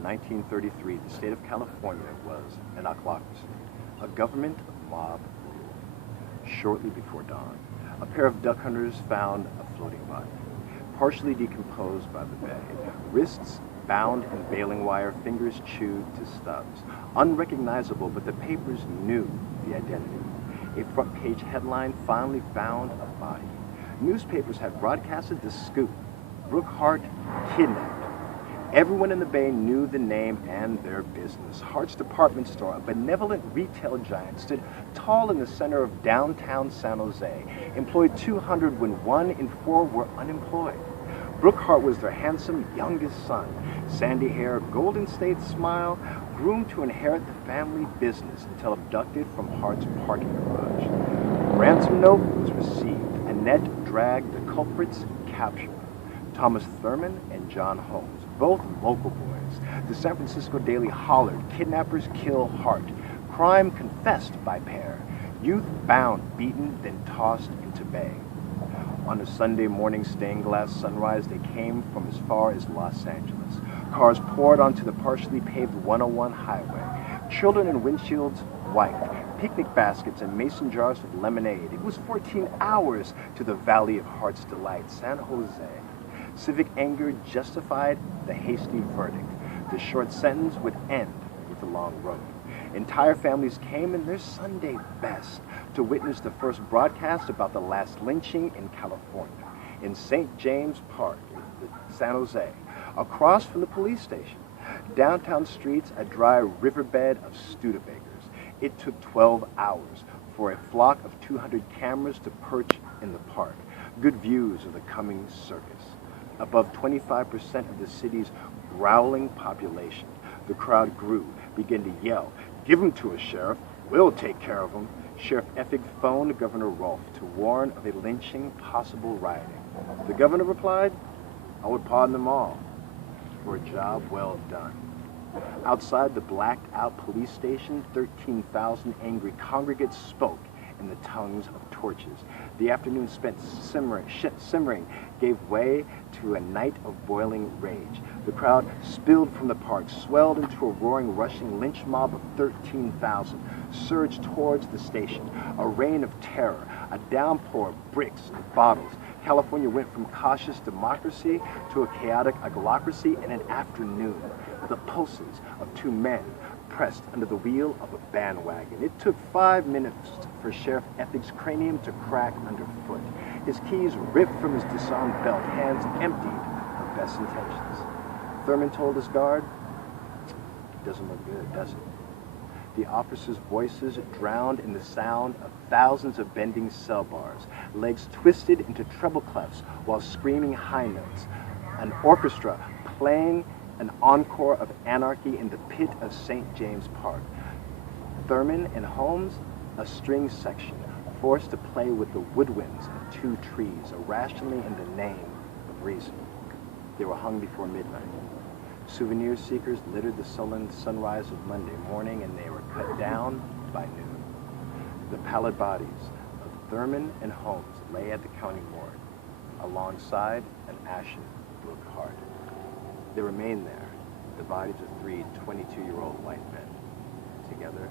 in 1933, the state of California was an ochlocracy, a government of mob rule. Shortly before dawn, a pair of duck hunters found a floating body, partially decomposed by the bay, wrists bound in baling wire, fingers chewed to stubs. Unrecognizable, but the papers knew the identity. A front-page headline finally found a body. Newspapers had broadcasted the scoop. Brooke Hart kidnapped. Everyone in the Bay knew the name and their business. Hart's department store, a benevolent retail giant, stood tall in the center of downtown San Jose, employed 200 when 1 in 4 were unemployed. Brooke Hart was their handsome youngest son. Sandy hair, Golden State smile, groomed to inherit the family business until abducted from Hart's parking garage. Ransom note was received. Annette dragged the culprits captured. Thomas Thurman and John Holmes, both local boys. The San Francisco Daily hollered, "Kidnappers kill Hart." Crime confessed by pair. Youth bound, beaten, then tossed into bay. On a Sunday morning stained glass sunrise, they came from as far as Los Angeles. Cars poured onto the partially paved 101 highway. Children in windshields white, picnic baskets and mason jars of lemonade. It was 14 hours to the Valley of Heart's Delight, San Jose. Civic anger justified the hasty verdict. The short sentence would end with the long road. Entire families came in their Sunday best to witness the first broadcast about the last lynching in California, in St. James Park, San Jose, across from the police station. Downtown streets, a dry riverbed of Studebakers. It took 12 hours for a flock of 200 cameras to perch in the park. Good views of the coming circus. Above 25% of the city's growling population. The crowd grew, began to yell, "Give him to us, Sheriff. We'll take care of him." Sheriff Effig phoned Governor Rolfe to warn of a lynching, possible rioting. The governor replied, "I would pardon them all for a job well done." Outside the blacked-out police station, 13,000 angry congregants spoke in the tongues of torches. The afternoon spent simmering gave way to a night of boiling rage. The crowd spilled from the park, swelled into a roaring, rushing lynch mob of 13,000, surged towards the station. A rain of terror, a downpour of bricks and bottles. California went from cautious democracy to a chaotic ochlocracy in an afternoon. The pulses of 2 men pressed under the wheel of a bandwagon. It took 5 minutes for Sheriff Effig's cranium to crack underfoot. His keys ripped from his disarmed belt, hands emptied of best intentions. Thurman told his guard, "It doesn't look good, does it?" The officers' voices drowned in the sound of thousands of bending cell bars, legs twisted into treble clefs while screaming high notes. An orchestra playing an encore of anarchy in the pit of St. James Park. Thurman and Holmes, a string section, forced to play with the woodwinds of 2 trees, irrationally in the name of reason. They were hung before midnight. Souvenir seekers littered the sullen sunrise of Monday morning, and they were cut down by noon. The pallid bodies of Thurman and Holmes lay at the county morgue, alongside an ashen Brooke Hart. They remained there, the bodies of 3 22-year-old white men. Together,